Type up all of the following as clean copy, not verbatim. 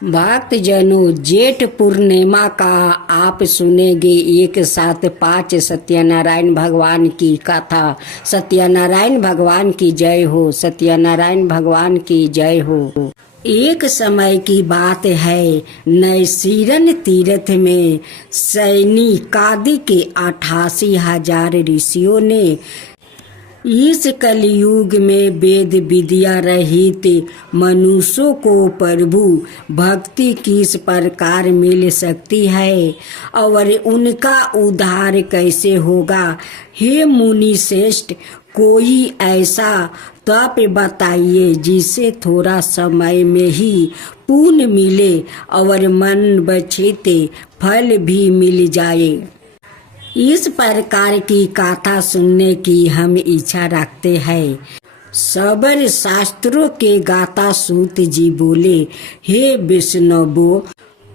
भक्त जनों, जेठ पूर्णिमा का आप सुनेंगे एक साथ 5 सत्यनारायण भगवान की कथा। सत्यनारायण भगवान की जय हो। सत्यनारायण भगवान की जय हो। एक समय की बात है, नैसीरन तीर्थ में सैनिकादि के 88,000 ऋषियों ने इस कलयुग में वेद विद्या रहित मनुष्यों को प्रभु भक्ति किस प्रकार मिल सकती है और उनका उद्धार कैसे होगा। हे मुनि श्रेष्ठ, कोई ऐसा तप बताइए जिससे थोड़ा समय में ही पुण्य मिले और मन बछित फल भी मिल जाए। इस प्रकार की कथा सुनने की हम इच्छा रखते हैं। सबर शास्त्रों के गाता सूत जी बोले, हे विष्णुवो,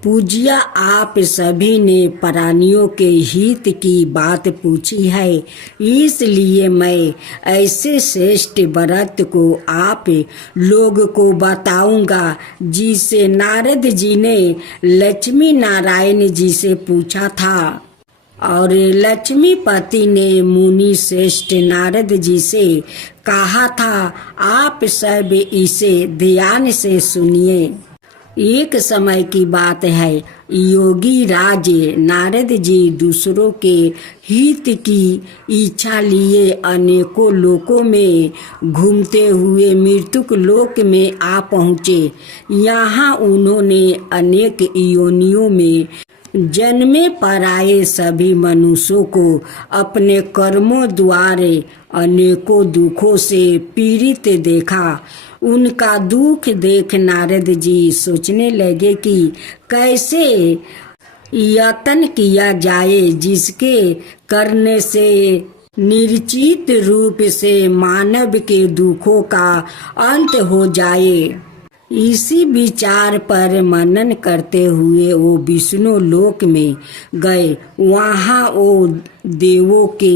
पूज्या आप सभी ने प्राणियों के हित की बात पूछी है, इसलिए मैं ऐसे श्रेष्ठ व्रत को आप लोग को बताऊंगा जिसे नारद जी ने लक्ष्मी नारायण जी से पूछा था और लक्ष्मीपति ने मुनि श्रेष्ठ नारद जी से कहा था, आप सब इसे ध्यान से सुनिए। एक समय की बात है, योगी राज नारद जी दूसरों के हित की इच्छा लिए अनेकों लोकों में घूमते हुए मृत्युक लोक में आ पहुँचे। यहाँ उन्होंने अनेक योनियों में जन्मे पराए सभी मनुष्यों को अपने कर्मों द्वारे अनेकों दुखों से पीड़ित देखा। उनका दुख देख नारद जी सोचने लगे कि कैसे यत्न किया जाए जिसके करने से निश्चित रूप से मानव के दुखों का अंत हो जाए। इसी विचार पर मनन करते हुए वो विष्णु लोक में गए। वहाँ वो देवों के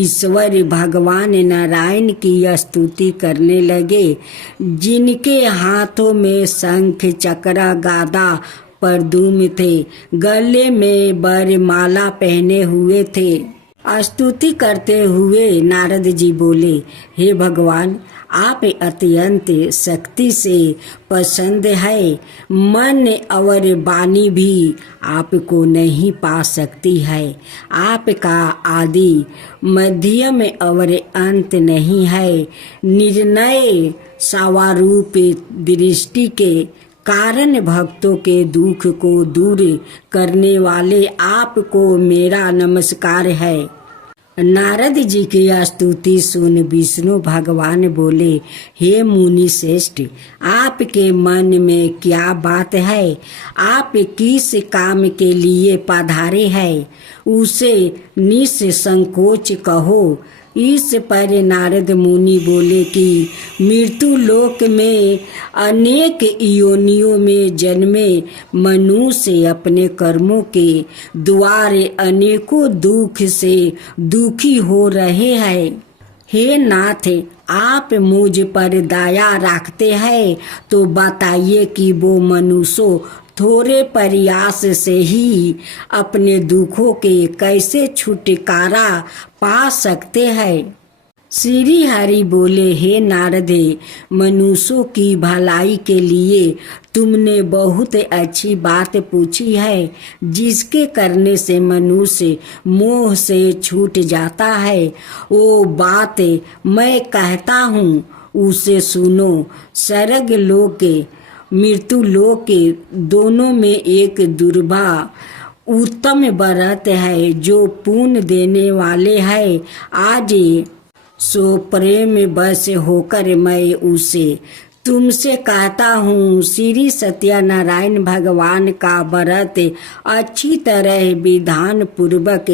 ईश्वर भगवान नारायण की स्तुति करने लगे, जिनके हाथों में शंख चक्र गदा परदुम थे, गले में वरमाला पहने हुए थे। स्तुति करते हुए नारद जी बोले, हे भगवान, आप अत्यंत शक्ति से पसंद है। मन और वाणी भी आपको नहीं पा सकती है। आपका आदि मध्यम और अंत नहीं है। निर्णय स्वारूप दृष्टि के कारण भक्तों के दुख को दूर करने वाले आपको मेरा नमस्कार है। नारद जी की स्तुति सुन विष्णु भगवान बोले, हे मुनि श्रेष्ठ, आपके मन में क्या बात है? आप किस काम के लिए पधारे हैं? उसे निसंकोच कहो। इस पर नारद मुनि बोले कि मृत्यु लोक में अनेक योनियों में जन्मे मनुष्य अपने कर्मों के द्वारे अनेकों दुख से दुखी हो रहे हैं। हे नाथ, आप मुझ पर दया रखते हैं तो बताइए कि वो मनुष्य थोड़े प्रयास से ही अपने दुखों के कैसे छुटकारा पा सकते हैं। श्री हरि बोले, हे नारद, मनुष्यों की भलाई के लिए तुमने बहुत अच्छी बात पूछी है, जिसके करने से मनुष्य मोह से छूट जाता है। वो बात मैं कहता हूँ, उसे सुनो। स्वर्ग लोक मृत्यु लोक दोनों में एक दुर्लभ उत्तम व्रत है जो पुण्य देने वाले है। आज सो प्रेम बस होकर मैं उसे तुमसे कहता हूँ, श्री सत्यनारायण भगवान का व्रत अच्छी तरह विधान पूर्वक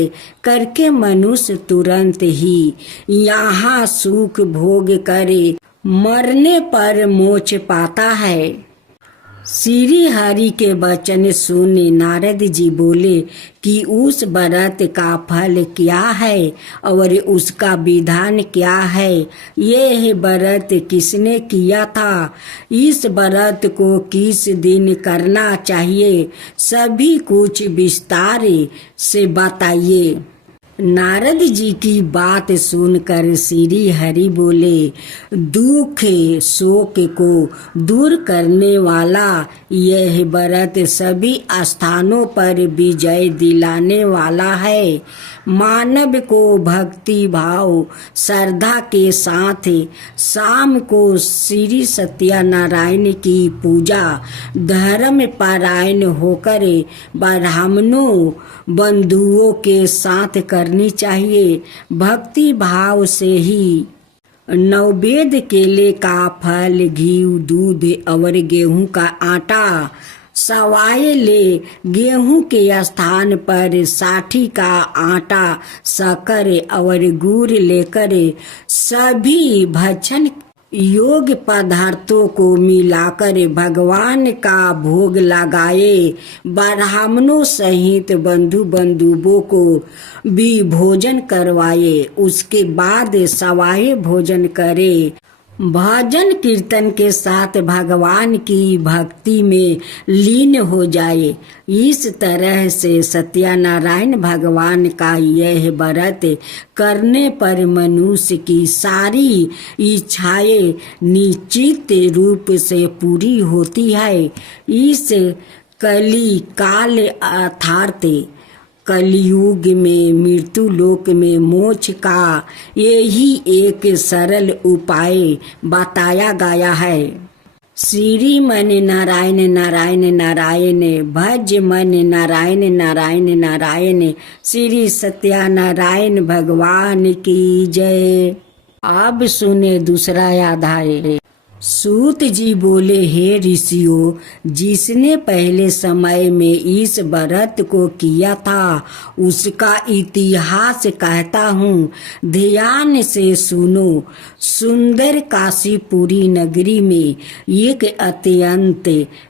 करके मनुष्य तुरंत ही यहाँ सुख भोग करे मरने पर मोक्ष पाता है। श्री हरि के वचन सुन नारद जी बोले कि उस व्रत का फल क्या है और उसका विधान क्या है। यह व्रत किसने किया था, इस व्रत को किस दिन करना चाहिए, सभी कुछ विस्तार से बताइए। नारद जी की बात सुनकर श्री हरि बोले, दुख शोक को दूर करने वाला यह व्रत सभी स्थानों पर विजय दिलाने वाला है। मानव को भक्ति भाव श्रद्धा के साथ शाम को श्री सत्यनारायण की पूजा धर्म पारायण होकर ब्राह्मणों बंधुओं के साथ करनी चाहिए। भक्ति भाव से ही नैवेद्य केले का फल, घी, दूध और गेहूं का आटा सवाए ले। गेहूं के स्थान पर साठी का आटा, शक्कर और गुड़ लेकर सभी भक्षण योग्य पदार्थों को मिलाकर भगवान का भोग लगाए। ब्राह्मणों सहित बंधु बंधुओं को भी भोजन करवाए। उसके बाद सवाए भोजन करे। भजन कीर्तन के साथ भगवान की भक्ति में लीन हो जाए। इस तरह से सत्यनारायण भगवान का यह व्रत करने पर मनुष्य की सारी इच्छाएं निश्चित रूप से पूरी होती है। इस कली काल अर्थात कलयुग में मृत्यु लोक में मोक्ष का यही एक सरल उपाय बताया गया है। श्री मन नारायण नारायण नारायण, भज मन नारायण नारायण नारायण। श्री सत्यनारायण भगवान की जय। अब सुने दूसरा अध्याय। सूत जी बोले, हे ऋषियों, जिसने पहले समय में इस व्रत को किया था उसका इतिहास कहता हूँ, ध्यान से सुनो। सुंदर काशीपुरी नगरी में एक अत्यंत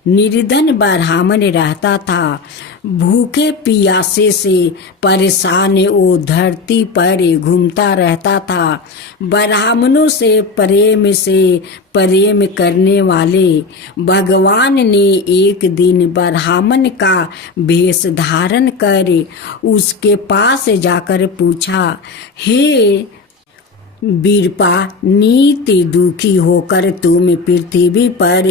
निर्धन ब्राह्मण रहता था। भूखे प्यासे से परेशान वो धरती पर घूमता रहता था। ब्राह्मणों से प्रेम करने वाले भगवान ने एक दिन ब्राह्मण का वेश धारण कर उसके पास जाकर पूछा, हे वीरपा, नित्य दुखी होकर तुम पृथ्वी पर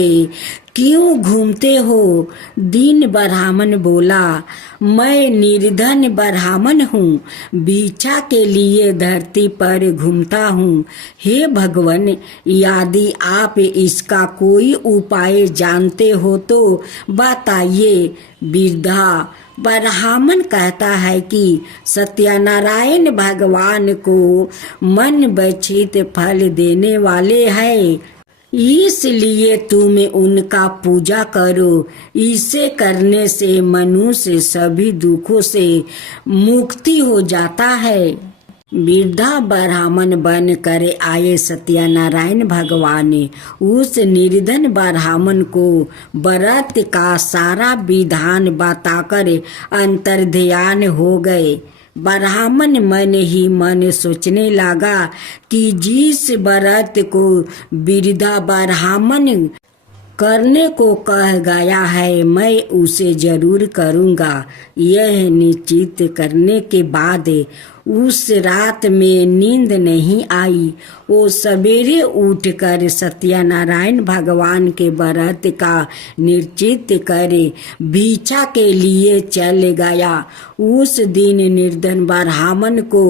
क्यों घूमते हो? दीन ब्राह्मण बोला, मैं निर्धन ब्राह्मण हूँ, भिक्षा के लिए धरती पर घूमता हूँ। हे भगवान, यदि आप इसका कोई उपाय जानते हो तो बताइए। वृद्धा ब्राह्मण कहता है कि सत्यनारायण भगवान को मन वांछित फल देने वाले हैं, इसलिए तुम उनका पूजा करो। इसे करने से मनुष्य सभी दुखों से मुक्ति हो जाता है। वृद्धा ब्राह्मण बन कर आए सत्यनारायण भगवान उस निर्धन ब्राह्मण को व्रत का सारा विधान बताकर अंतर्ध्यान हो गए। ब्राह्मण मन ही मन सोचने लगा कि जिस व्रत को वृद्धा ब्राह्मण करने को कह गया है, मैं उसे जरूर करूँगा। यह निश्चित करने के बाद उस रात में नींद नहीं आई। वो सवेरे उठकर सत्यनारायण भगवान के व्रत का निश्चित करे भिक्षा के लिए चल गया। उस दिन निर्धन ब्राह्मण को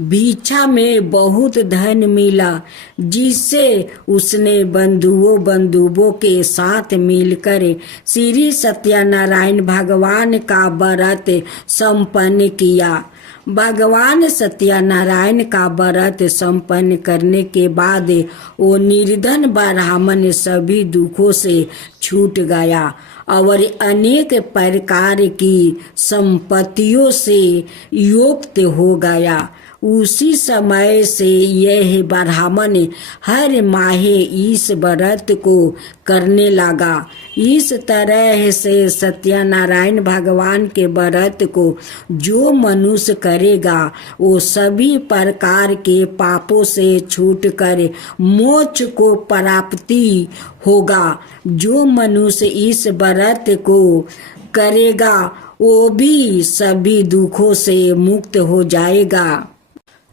भिक्षा में बहुत धन मिला, जिससे उसने बंधुओं के साथ मिलकर श्री सत्यनारायण भगवान का व्रत संपन्न किया। भगवान सत्यनारायण का व्रत संपन्न करने के बाद वो निर्धन ब्राह्मण सभी दुखों से छूट गया और अनेक प्रकार की संपत्तियों से युक्त हो गया। उसी समय से यह ब्राह्मण हर माह इस व्रत को करने लगा। इस तरह से सत्यनारायण भगवान के व्रत को जो मनुष्य करेगा वो सभी प्रकार के पापों से छूटकर मोक्ष को प्राप्ति होगा। जो मनुष्य इस व्रत को करेगा वो भी सभी दुखों से मुक्त हो जाएगा।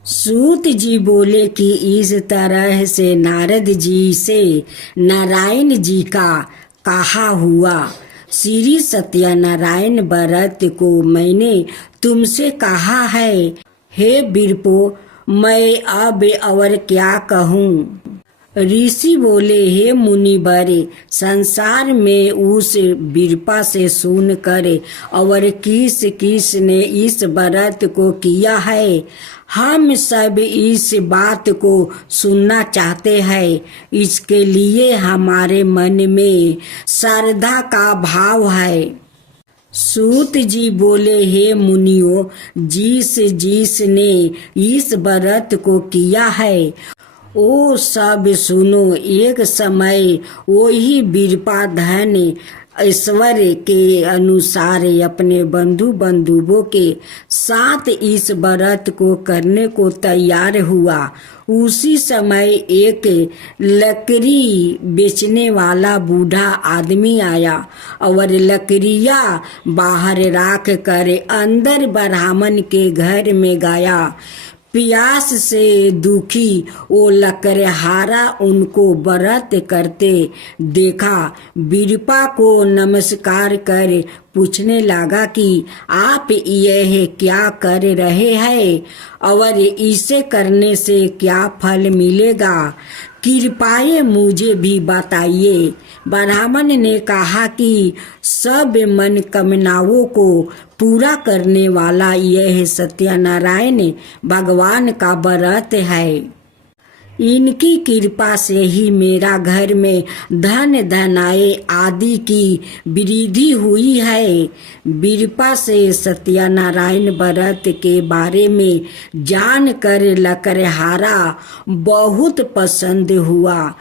सूत जी बोले कि इस तरह से नारद जी से नारायण जी का कहा हुआ। श्री सत्यनारायण व्रत को मैंने तुमसे कहा है। हे बिरपो, मैं अब और क्या कहूँ। ऋषि बोले, हे मुनिवर, संसार में उस बिरपा से सुन कर और किस किस ने इस व्रत को किया है, हम सब इस बात को सुनना चाहते हैं। इसके लिए हमारे मन में श्रद्धा का भाव है। सूत जी बोले, हे मुनियों, जिस जिस ने इस व्रत को किया है ओ सब सुनो। एक समय वही बिरपा धन ऐश्वर्य के अनुसार अपने बंधु बंधुओं के साथ इस व्रत को करने को तैयार हुआ। उसी समय एक लकड़ी बेचने वाला बूढ़ा आदमी आया और लकड़ियाँ बाहर रख कर अंदर ब्राह्मण के घर में गया। प्यास से दुखी वो लकड़हारा उनको व्रत करते देखा। बिरपा को नमस्कार कर पूछने लगा कि आप यह क्या कर रहे हैं और इसे करने से क्या फल मिलेगा, कृपया मुझे भी बताइए। ब्राह्मण ने कहा कि सब मन कामनाओं को पूरा करने वाला यह सत्यनारायण भगवान का व्रत है। इनकी कृपा से ही मेरा घर में धन धनाए आदि की वृद्धि हुई है। बिरपा से सत्यनारायण व्रत के बारे में जानकर लकड़हारा बहुत पसंद हुआ।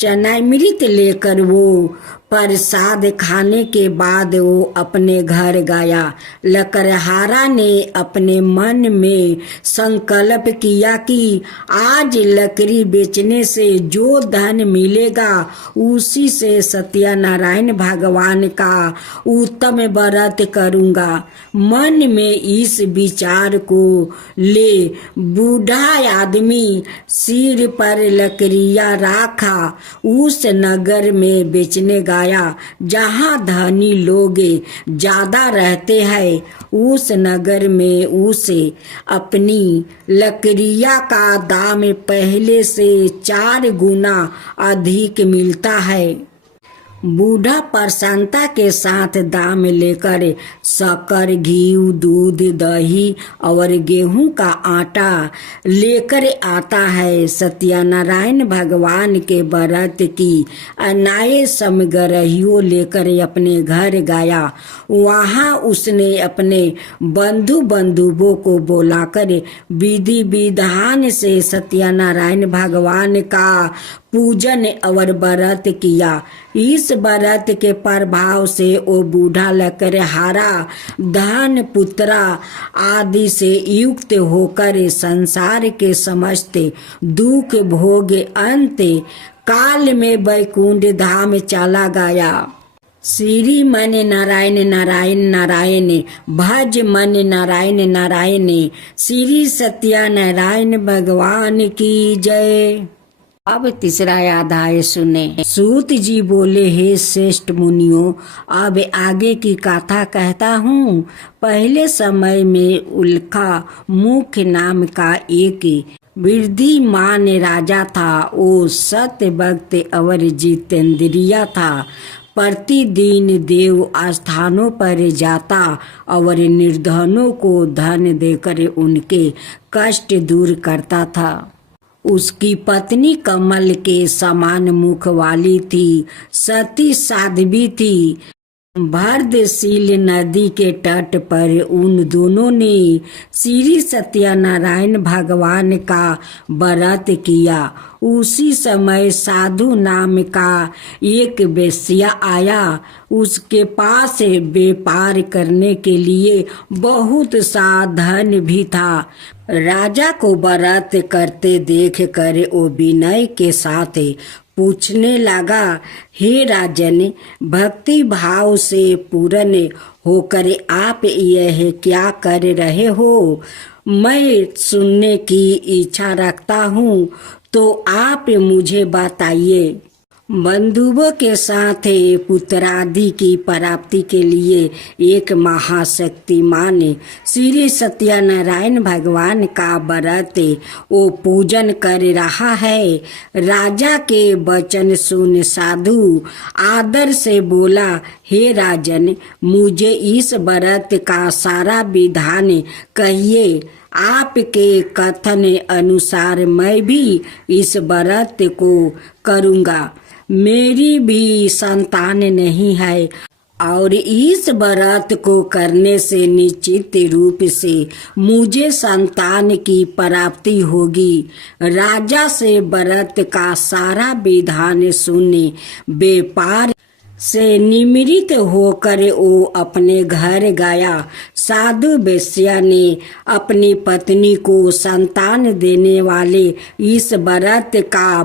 चनामृत लेकर वो प्रसाद खाने के बाद वो अपने घर गया। लकड़हारा ने अपने मन में संकल्प किया कि आज लकड़ी बेचने से जो धन मिलेगा उसी से सत्यनारायण भगवान का उत्तम व्रत करूँगा। मन में इस विचार को ले बूढ़ा आदमी सिर पर लकड़ियाँ रखा उस नगर में बेचने गया जहाँ धनी लोग ज्यादा रहते हैं। उस नगर में उसे अपनी लकड़ियाँ का दाम पहले से 4 गुना अधिक मिलता है। बूढ़ा प्रसन्नता के साथ दाम लेकर शक्कर, घी, दूध, दही और गेहूं का आटा लेकर आता है। सत्यनारायण भगवान के व्रत की अनाय समग्रहियों लेकर अपने घर गया। वहां उसने अपने बंधु बंधुओं को बुलाकर विधि विधान से सत्यनारायण भगवान का पूजन और व्रत किया। इस व्रत के प्रभाव से वो बूढ़ा लकड़हारा धन पुत्रा आदि से युक्त होकर संसार के समस्त दुख भोग अंत काल में वैकुंठ धाम चला गया। श्री मन नारायण नारायण नारायण, भज मन नारायण नारायण। श्री सत्यनारायण भगवान की जय। अब तीसरा अध्याय सुने। सूत जी बोले, हे श्रेष्ठ मुनियों, अब आगे की कथा कहता हूँ। पहले समय में उल्का मुख्य नाम का एक वृद्धिमान राजा था। वो सत्य भक्त और जितेंद्रिया था। प्रतिदिन देव स्थानों पर जाता और निर्धनों को धन देकर उनके कष्ट दूर करता था। उसकी पत्नी कमल के समान मुख वाली थी, सती साध्वी थी। भद्रशील नदी के तट पर उन दोनों ने श्री सत्यनारायण भगवान का व्रत किया। उसी समय साधु नाम का एक वेश्या आया। उसके पास व्यापार करने के लिए बहुत सा धन भी था। राजा को व्रत करते देख कर वो विनय के साथ पूछने लगा, हे राजन, भक्ति भाव से पूर्ण होकर आप यह क्या कर रहे हो? मैं सुनने की इच्छा रखता हूँ, तो आप मुझे बताइए। बंधुओं के साथ पुत्रादि की प्राप्ति के लिए एक महाशक्तिमान श्री सत्यनारायण भगवान का व्रत वो पूजन कर रहा है। राजा के वचन सुन साधु आदर से बोला, हे राजन, मुझे इस व्रत का सारा विधान कहिए। आपके कथन अनुसार मैं भी इस व्रत को करूँगा। मेरी भी संतान नहीं है और इस व्रत को करने से निश्चित रूप से मुझे संतान की प्राप्ति होगी। राजा से व्रत का सारा विधान सुने व्यापार से निमृत होकर वो अपने घर गया। साधु वेश्या ने अपनी पत्नी को संतान देने वाले इस व्रत का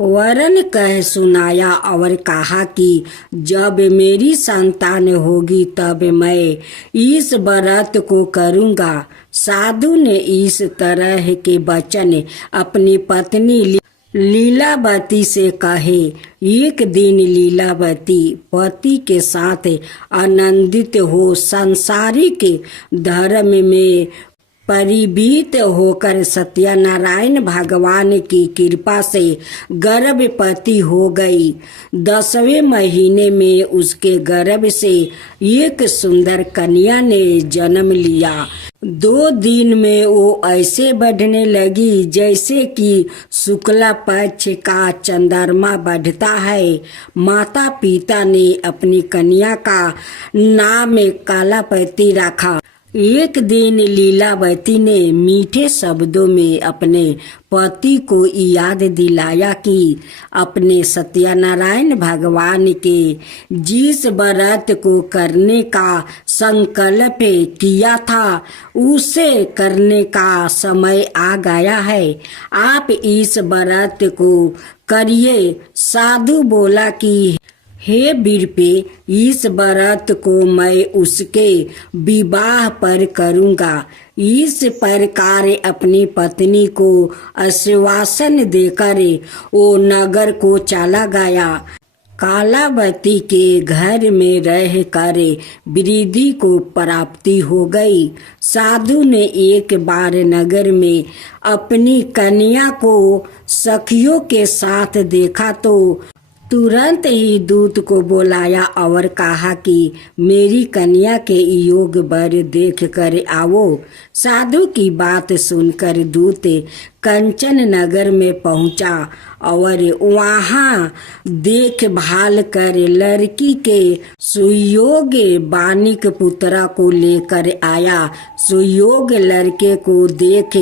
वरन कह सुनाया और कहा कि जब मेरी संतान होगी तब मैं इस व्रत को करूँगा। साधु ने इस तरह के वचन अपनी पत्नी लीलावती से कहे। एक दिन लीलावती पति के साथ आनंदित हो संसारिक धर्म में परिभीत होकर सत्यनारायण भगवान की कृपा से गर्भवती हो गई। 10वें महीने में उसके गर्भ से एक सुंदर कन्या ने जन्म लिया। 2 दिन में वो ऐसे बढ़ने लगी जैसे कि शुक्ला पक्ष का चंद्रमा बढ़ता है। माता पिता ने अपनी कन्या का नाम कलावती रखा। एक दिन लीलावती ने मीठे शब्दों में अपने पति को याद दिलाया कि अपने सत्यनारायण भगवान के जिस व्रत को करने का संकल्प किया था उसे करने का समय आ गया है। आप इस व्रत को करिए। साधु बोला कि हे वीरपे, इस व्रत को मैं उसके विवाह पर करूँगा। इस प्रकार अपनी पत्नी को आश्वासन देकर वो नगर को चला गया। कालावती के घर में रह कर वृद्धि को प्राप्ति हो गई। साधु ने एक बार नगर में अपनी कन्या को सखियों के साथ देखा तो तुरंत ही दूत को बुलाया और कहा कि मेरी कन्या के योग वर देख कर आओ। साधु की बात सुनकर दूत कंचन नगर में पहुंचा और वहां देखभाल कर लड़की के सुयोग्य बानिक पुत्रा को लेकर आया। सुयोग्य लड़के को देख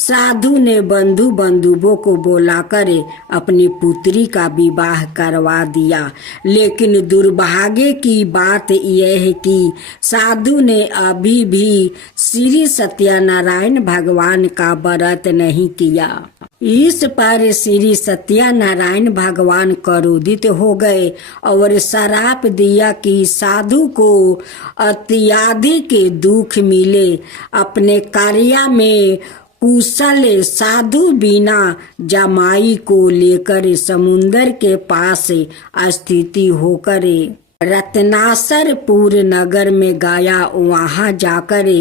साधु ने बंधुओं को बुलाकर अपनी पुत्री का विवाह करवा दिया। लेकिन दुर्भाग्य की बात यह है कि साधु ने अभी भी श्री सत्यनारायण भगवान का व्रत नहीं किया। इस पर श्री सत्यनारायण भगवान क्रोधित हो गए और श्राप दिया कि साधु को अत्यधिक दुख मिले। अपने कार्य में कुशल साधु बिना जमाई को लेकर समुन्दर के पास स्थिति होकर रत्नासरपुर नगर में गया। वहां जाकर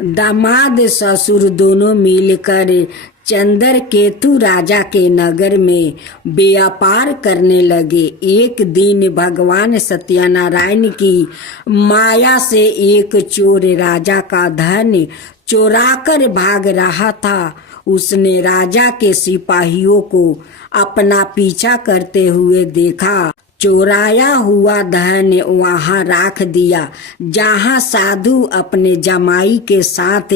दामाद ससुर दोनों मिलकर चंद्रकेतु राजा के नगर में व्यापार करने लगे। एक दिन भगवान सत्यनारायण की माया से एक चोर राजा का धन चोराकर भाग रहा था। उसने राजा के सिपाहियों को अपना पीछा करते हुए देखा। चोराया हुआ धन वहां रख दिया जहां साधु अपने जमाई के साथ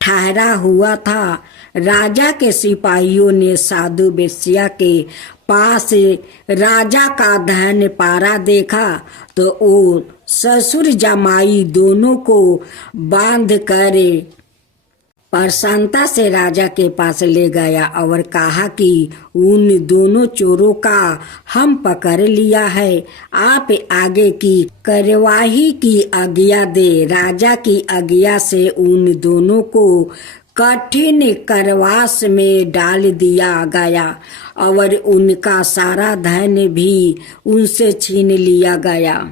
ठहरा हुआ था। राजा के सिपाहियों ने साधु वेश्या के पास राजा का धन पारा देखा तो वो ससुर जमाई दोनों को बांध कर प्रसन्नता से राजा के पास ले गया और कहा कि उन दोनों चोरों का हम पकड़ लिया है, आप आगे की कार्यवाही की आज्ञा दे। राजा की आज्ञा से उन दोनों को कठिन कारावास में डाल दिया गया और उनका सारा धन भी उनसे छीन लिया गया।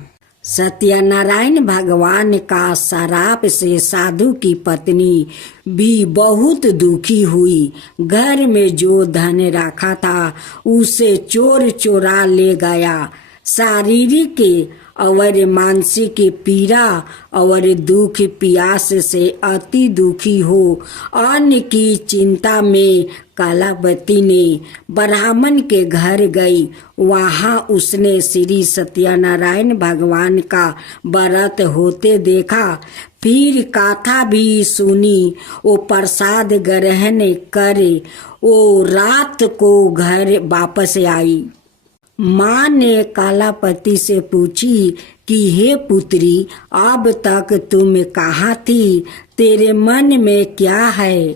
सत्यनारायण भगवान का शराप से साधु की पत्नी भी बहुत दुखी हुई। घर में जो धन रखा था उसे चोर चोरा ले गया। शारीरिक और मानसिक पीड़ा और दुख प्यास से अति दुखी हो अन्न की चिंता में कलावती ने ब्राह्मण के घर गई। वहां उसने श्री सत्यनारायण भगवान का व्रत होते देखा। फिर कथा भी सुनी। वो प्रसाद ग्रहण कर वो रात को घर वापस आई। माँ ने कलापति से पूछी कि हे पुत्री, अब तक तुम कहाँ थी? तेरे मन में क्या है?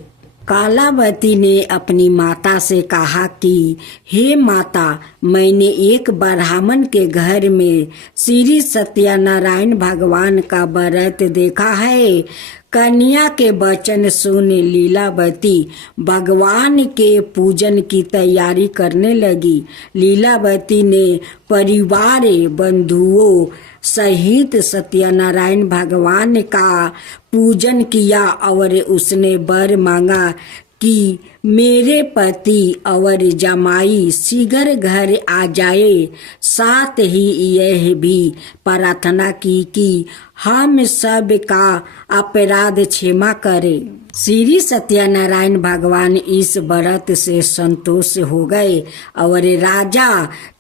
कलावती ने अपनी माता से कहा कि हे माता, मैंने एक ब्राह्मण के घर में श्री सत्यनारायण भगवान का व्रत देखा है। कन्या के वचन सुन लीलावती भगवान के पूजन की तैयारी करने लगी। लीलावती ने परिवार बंधुओं सहित सत्यनारायण भगवान का पूजन किया और उसने वर मांगा कि मेरे पति और जमाई शीघ्र घर आ जाए। साथ ही यह भी प्रार्थना की कि हम सब का अपराध क्षमा करे। श्री सत्यनारायण भगवान इस व्रत से संतोष हो गए और राजा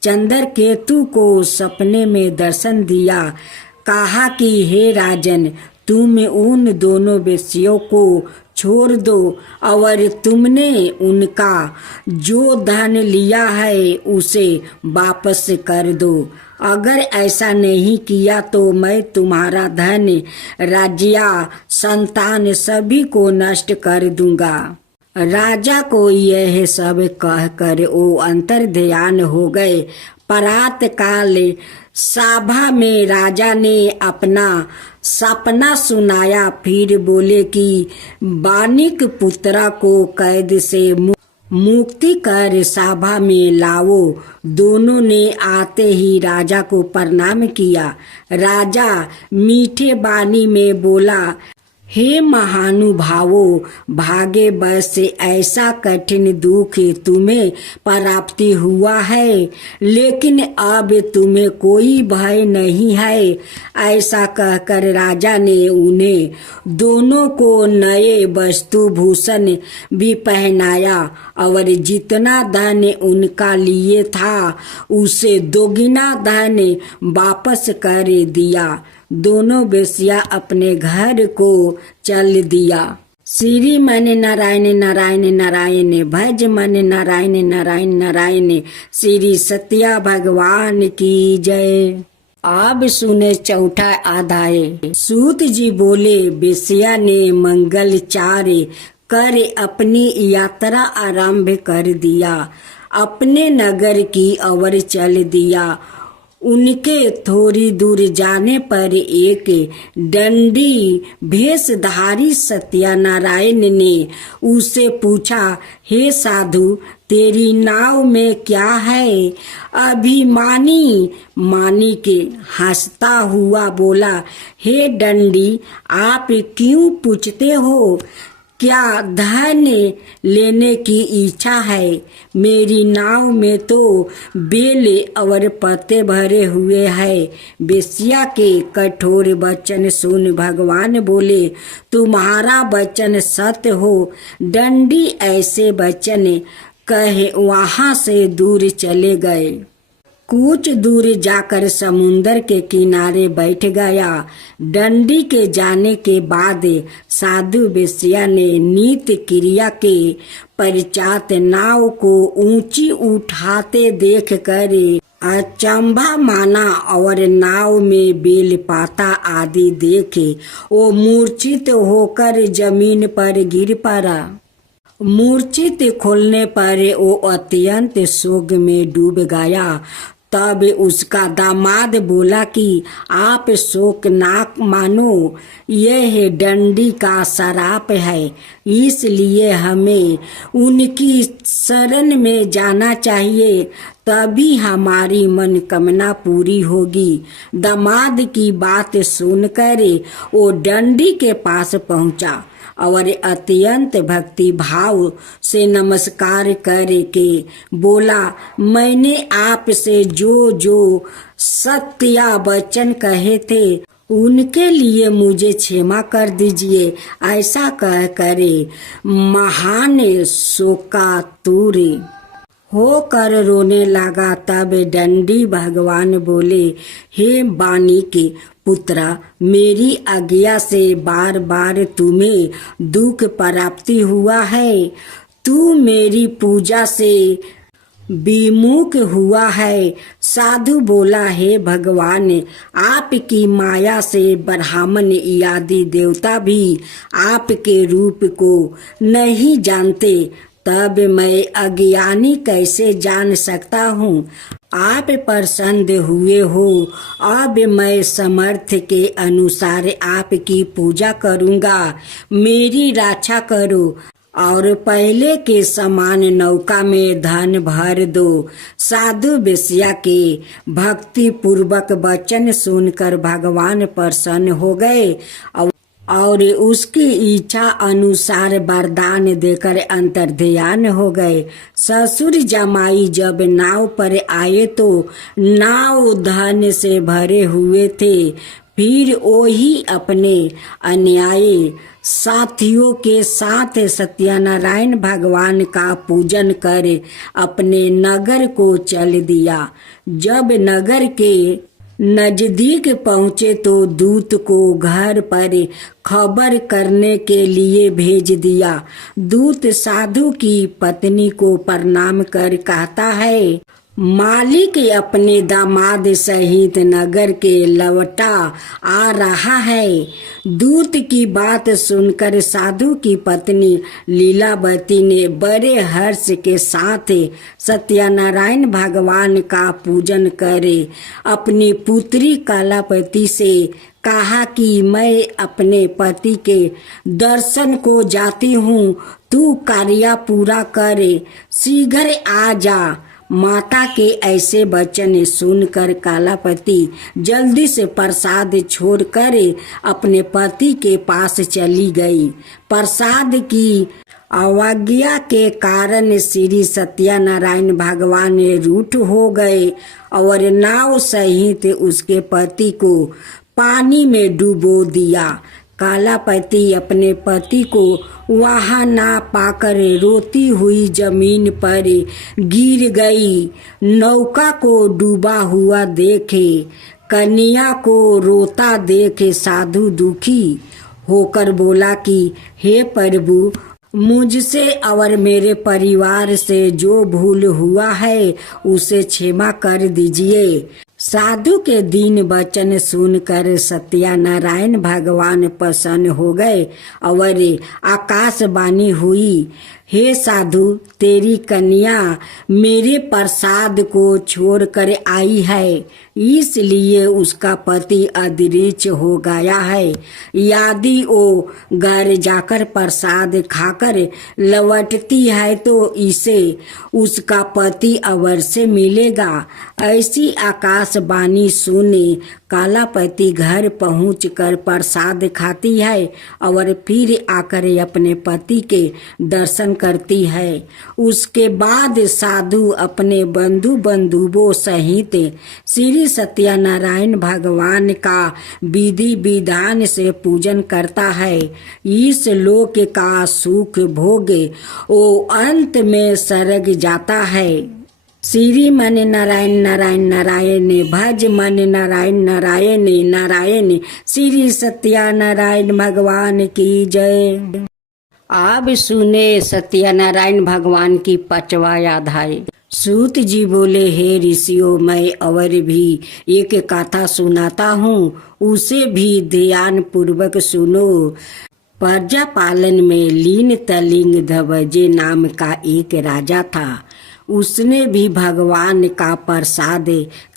चंद्रकेतु को सपने में दर्शन दिया। कहा कि हे राजन, तुम उन दोनों वेश्यों को छोड़ दो और तुमने उनका जो धन लिया है उसे वापस कर दो। अगर ऐसा नहीं किया तो मैं तुम्हारा धन, राज्य, संतान सभी को नष्ट कर दूंगा। राजा को यह सब कहकर वो अंतर्ध्यान हो गए। प्रात काल सभा में राजा ने अपना सपना सुनाया। फिर बोले कि बानिक पुत्रा को कैद से मुक्ति कर सभा में लाओ। दोनों ने आते ही राजा को प्रणाम किया। राजा मीठे बानी में बोला, हे महानुभावों, भाग्य बस से ऐसा कठिन दुख तुम्हें प्राप्ति हुआ है, लेकिन अब तुम्हें कोई भय नहीं है। ऐसा कहकर राजा ने उन्हें दोनों को नए वस्तु भूषण भी पहनाया और जितना धन उनका लिए था उसे दोगुना धन वापस कर दिया। दोनों वेश्या अपने घर को चल दिया। श्री मन नारायण नारायण नारायण, भज मन नारायण नारायण नारायण। श्री सत्या भगवान की जय। अब सुने चौथा अध्याय। सूत जी बोले, वेश्या ने मंगलचार कर अपनी यात्रा आरंभ कर दिया। अपने नगर की ओर चल दिया। उनके थोड़ी दूर जाने पर एक दंडी भेषधारी सत्यनारायण ने उसे पूछा, हे साधु, तेरी नाव में क्या है? अभिमानी मानिक हंसता हुआ बोला, हे दंडी, आप क्यों पूछते हो? क्या धन लेने की इच्छा है? मेरी नाव में तो बेल और पत्ते भरे हुए हैं। वेश्या के कठोर वचन सुन भगवान बोले, तुम्हारा वचन सत्य हो। दंडी ऐसे वचन कहे वहां से दूर चले गए। कुछ दूर जाकर समुंदर के किनारे बैठ गया। डंडी के जाने के बाद साधु वेश्या ने नित्य क्रिया के पश्चात नाव को ऊंची उठाते देख कर अचंभा माना और नाव में बेल पाता आदि देखे वो मूर्छित होकर जमीन पर गिर पड़ा। मूर्छित खोलने पर वो अत्यंत शोक में डूब गया। तब उसका दामाद बोला कि आप शोक ना मानो, यह डंडी का श्राप है, इसलिए हमें उनकी शरण में जाना चाहिए, तभी हमारी मनोकामना पूरी होगी। दामाद की बात सुनकर वो डंडी के पास पहुंचा और अत्यंत भक्ति भाव से नमस्कार करके बोला, मैंने आपसे जो जो सत्य वचन कहे थे उनके लिए मुझे क्षमा कर दीजिए। ऐसा कह करे महान शोकातुर होकर रोने लगा। तब डंडी भगवान बोले, हे वाणी के पुत्रा, मेरी आज्ञा से बार बार तुम्हें दुख प्राप्ति हुआ है। तू मेरी पूजा से विमुख हुआ है। साधु बोला, हे भगवान, आपकी माया से ब्राह्मण आदि देवता भी आपके रूप को नहीं जानते, तब मैं अज्ञानी कैसे जान सकता हूँ। आप प्रसन्न हुए हो, अब मैं समर्थ के अनुसार आपकी पूजा करूँगा। मेरी रक्षा करो और पहले के समान नौका में धन भर दो। साधु वेश्या के भक्ति पूर्वक वचन सुनकर भगवान प्रसन्न हो गए और उसकी इच्छा अनुसार वरदान देकर अंतर्ध्यान हो गए। ससुर जमाई जब नाव पर आए तो नाव धन से भरे हुए थे। फिर वही अपने अन्यायी साथियों के साथ सत्यनारायण भगवान का पूजन कर अपने नगर को चल दिया। जब नगर के नजदीक पहुँचे तो दूत को घर पर खबर करने के लिए भेज दिया। दूत साधु की पत्नी को प्रणाम कर कहता है, मालिक अपने दामाद सहित नगर के लौटा आ रहा है। दूत की बात सुनकर साधु की पत्नी लीलावती ने बड़े हर्ष के साथ सत्यनारायण भगवान का पूजन करे अपनी पुत्री कलापति से कहा कि मैं अपने पति के दर्शन को जाती हूँ, तू कार्य पूरा करे, शीघ्र आ जा। माता के ऐसे वचन सुनकर कलापति जल्दी से प्रसाद छोड़कर अपने पति के पास चली गई। प्रसाद की अवज्ञा के कारण श्री सत्यनारायण भगवान रूठ हो गए और नाव सहित उसके पति को पानी में डुबो दिया। कलापति अपने पति को वहां ना पाकर रोती हुई जमीन पर गिर गई। नौका को डूबा हुआ देखे कन्या को रोता देखे साधु दुखी होकर बोला कि हे प्रभु, मुझसे और मेरे परिवार से जो भूल हुआ है उसे क्षमा कर दीजिए। साधु के दीन वचन सुनकर सत्यनारायण भगवान प्रसन्न हो गए और आकाशवाणी हुई, हे साधु, तेरी कन्या मेरे प्रसाद को छोड़कर आई है, इसलिए उसका पति अदृश्य हो गया है। यदि वो घर जाकर प्रसाद खाकर लौटती है तो इसे उसका पति अवश्य मिलेगा। ऐसी आकाशवाणी सुने कलापति घर पहुंचकर प्रसाद खाती है और फिर आकर अपने पति के दर्शन करती है। उसके बाद साधु अपने बंधु बंधुओं सहित श्री सत्यनारायण भगवान का विधि विधान से पूजन करता है। इस लोक का सुख भोग वो अंत में स्वर्ग जाता है। श्री मन नारायण नारायण नारायण भज मन नारायण नारायण नारायण। श्री सत्यनारायण भगवान की जय। आप सुने सत्यनारायण भगवान की 5वां अध्याय। सूत जी बोले, हे ऋषियों, मैं और भी एक कथा सुनाता हूँ, उसे भी ध्यान पूर्वक सुनो। प्रजा पालन में लीन तलिंग धवजे नाम का एक राजा था। उसने भी भगवान का प्रसाद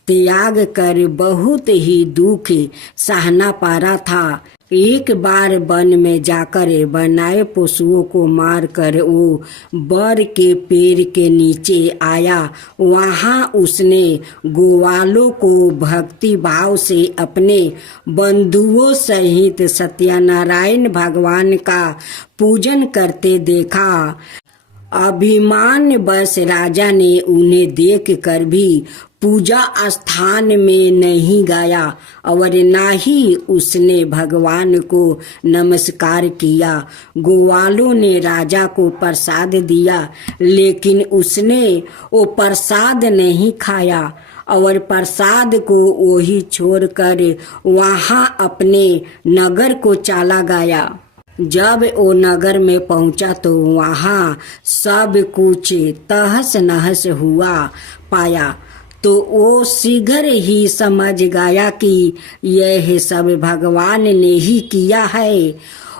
त्याग कर बहुत ही दुख सहना पड़ा था। एक बार वन में जाकर बनाए पशुओं को मारकर वो बर के पेड़ के नीचे आया। वहाँ उसने गोवालों को भक्ति भाव से अपने बंधुओं सहित सत्यनारायण भगवान का पूजन करते देखा। अभिमान बस राजा ने उन्हें देख कर भी पूजा स्थान में नहीं गया और ना ही उसने भगवान को नमस्कार किया। गोवालों ने राजा को प्रसाद दिया, लेकिन उसने वो प्रसाद नहीं खाया और प्रसाद को वही छोड़कर वहाँ अपने नगर को चला गया। जब वो नगर में पहुंचा तो वहाँ सब कुछ तहस नहस हुआ पाया, तो वो शीघ्र ही समझ गया कि यह सब भगवान ने ही किया है।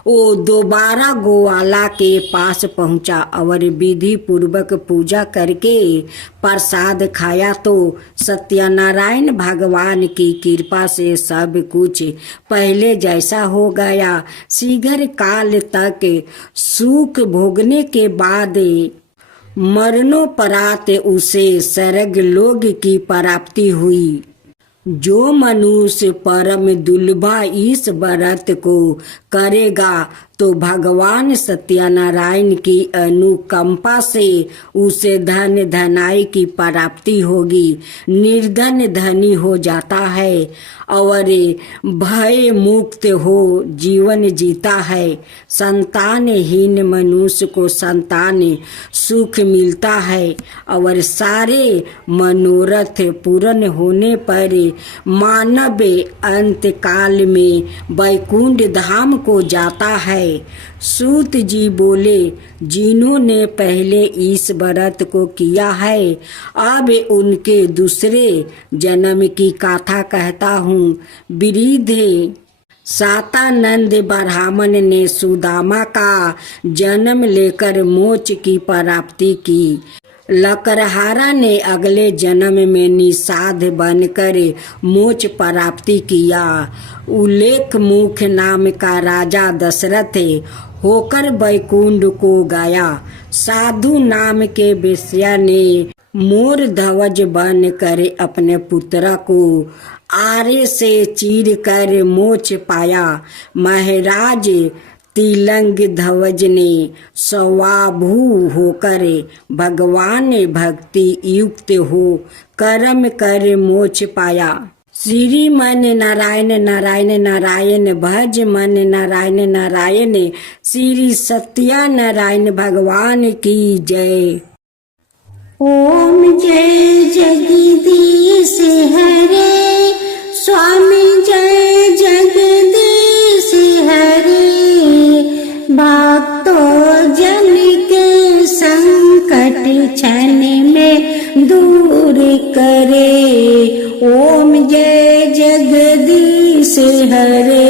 वो दोबारा गोवाला के पास पहुंचा और विधि पूर्वक पूजा करके प्रसाद खाया, तो सत्यनारायण भगवान की कृपा से सब कुछ पहले जैसा हो गया। शीघ्र काल तक सुख भोगने के बाद मरणोपरांत उसे स्वर्ग लोक की प्राप्ति हुई। जो मनुष्य परम दुर्लभा इस व्रत को करेगा तो भगवान सत्यनारायण की अनुकंपा से उसे धन धनाई की प्राप्ति होगी। निर्धन धनी हो जाता है और भय मुक्त हो जीवन जीता है। संतानहीन मनुष्य को संतान सुख मिलता है और सारे मनोरथ पूर्ण होने पर मानव अंत काल में वैकुंठ धाम को जाता है। सूत जी बोले, जिन्होंने पहले इस व्रत को किया है, अब उनके दूसरे जन्म की कथा कहता हूँ। वृद्ध सातानंद ब्राह्मण ने सुदामा का जन्म लेकर मोक्ष की प्राप्ति की। लकड़हारा ने अगले जन्म में निषाद बनकर मोक्ष प्राप्ति किया। उल्लेख मुख नाम का राजा दशरथ होकर वैकुंठ को गया। साधु नाम के वेश्या ने मोर ध्वज बनकर अपने पुत्र को आरे से चीर कर मोक्ष पाया। महाराज तिलंग ध्वज ने स्वाभू होकर भगवान भक्ति युक्त हो कर्म कर मोक्ष पाया। श्री मन नारायण नारायण नारायण भज मन नारायण नारायण। श्री सत्यनारायण भगवान की जय। ओम जय जगदीश हरे, स्वामी जय जगदीश हरे। भक्तों जन के संकट क्षण में दूर करे। ओम जय जगदीश हरे।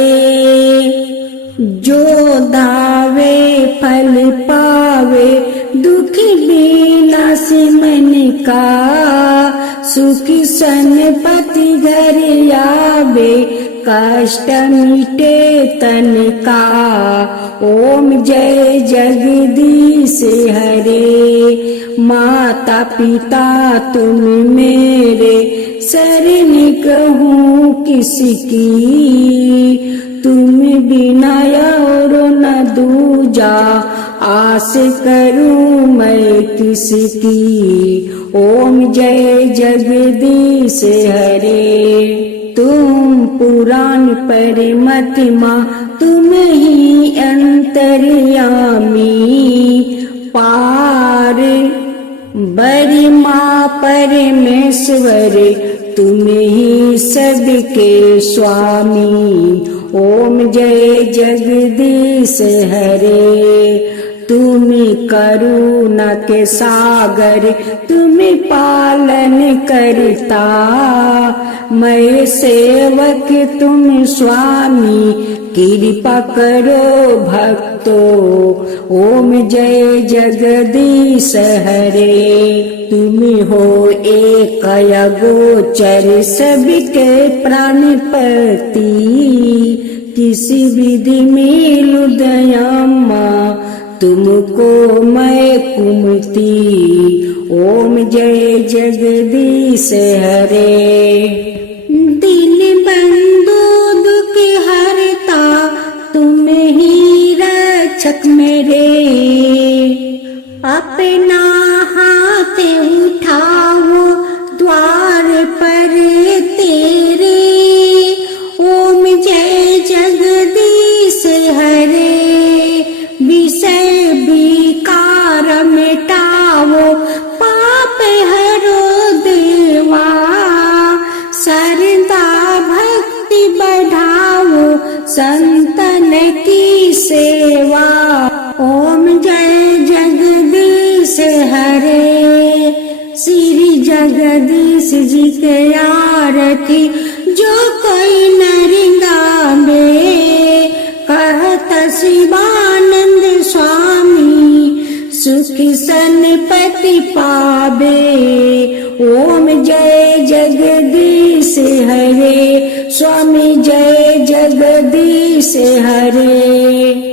जो दावे फल पावे, दुख विनाश मन का। सुखी संपत्ति घर आवे, कष्ट मिटे तन का। ओम जय जगदीश हरे। माता पिता तुम मेरे, शरण कहूँ किसकी। तुम बिना और न दूजा, आस करूं मैं किसकी। ओम जय जगदीश हरे। तुम पुराण परमात्मा, तुम ही अंतर्यामी। पार बड़ी माँ परमेश्वर तुम ही सबके स्वामी। ओम जय जगदीश हरे। तुम करुणा के सागर तुम पालन करता। मैं सेवक तुम स्वामी कृपा करो भक्तो। ओम जय जगदीश हरे। तुम हो एक अगोचर सबके प्राणपति। किसी विधि मिलु दयामा तुमको मैं कुमति। ओम जय जगदीश हरे। दीन बंधु दुख हरता तुम ही रक्षक मेरे। अपना हाथ उठाओ द्वार पर तेरे। ओम जय जगदीश हरे। विषय विकार मिटाओ पाप हरो देवा। सरदा भक्ति बढ़ाओ संतन की सेवा। ओम जय जगदीश हरे। श्री जगदीश जी के आरती जो कोई नर गावे। कहत शिवानंद स्वामी सुखी सनपति पावे। ओम जय जगदीश हरे। स्वामी जय जगदीश हरे।